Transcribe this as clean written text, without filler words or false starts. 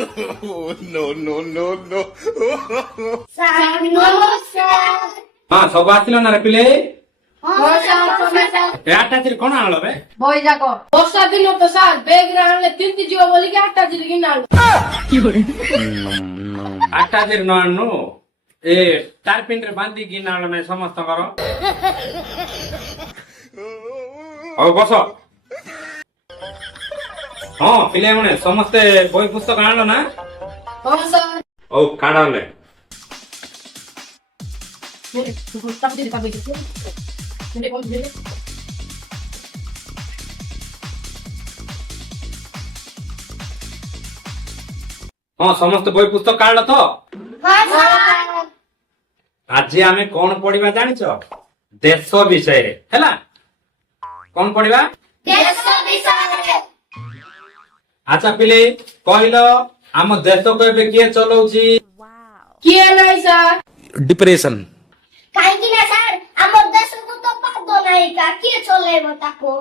No, no, no, no. Sir নমস্কার। ହଁ ସବୁ ଆସିଲ ନା ରେ ପିଲେ ହଁ ସାର୍ ତମେ ସାର୍ ଏ ଆଠଟା ଚିରି କଣ ଆଣିଲ ବେ বই যাক ବର୍ଷା ଦିନ ତ ସାର୍ ବେଗ୍ ରେ ଆଣିଲେ ତିନ୍ତି ଯିବ ବୋଲିକି 8ଟା ଚିରିକି ଆଣିଲୁ। ଆଠଟା ଚିରି ନ ଆଣୁ ଏ ତାର ପିଣ୍ଡରେ ବାନ୍ଧିକି ଆଣିଲ ନାଇଁ ସମସ୍ତଙ୍କର ହଉ ବସ ହଁ ପିଲାମାନେ ସମସ୍ତେ ବହି ପୁସ୍ତକ ଆଣିଲ ନା ହଁ ସାର୍। ହଉ କାଢ ହେଲେ ହଁ ସମସ୍ତେ ବହି ପୁସ୍ତକ କାଢିଲ ତ ହଁ ସାର୍ ଆଜି ଆମେ କଣ ପଢିବା ଜାଣିଛ ଦେଶ ବିଷୟରେ ହେଲା କଣ ପଢିବା ଦେଶ ବିଷୟରେ ଆଚ୍ଛା ପିଲେ କହିଲ ଆମ ଦେଶକୁ ଏବେ କିଏ ଚଲଉଛି କିଏ ନାହିଁ ସାର୍ डिप्रेशन କାହିଁକି ନା ସାର୍ ଆମ ଦେଶକୁ ତ ପାଦ ନାହିଁ କା କିଏ ଚଲେଇବ ତାକୁ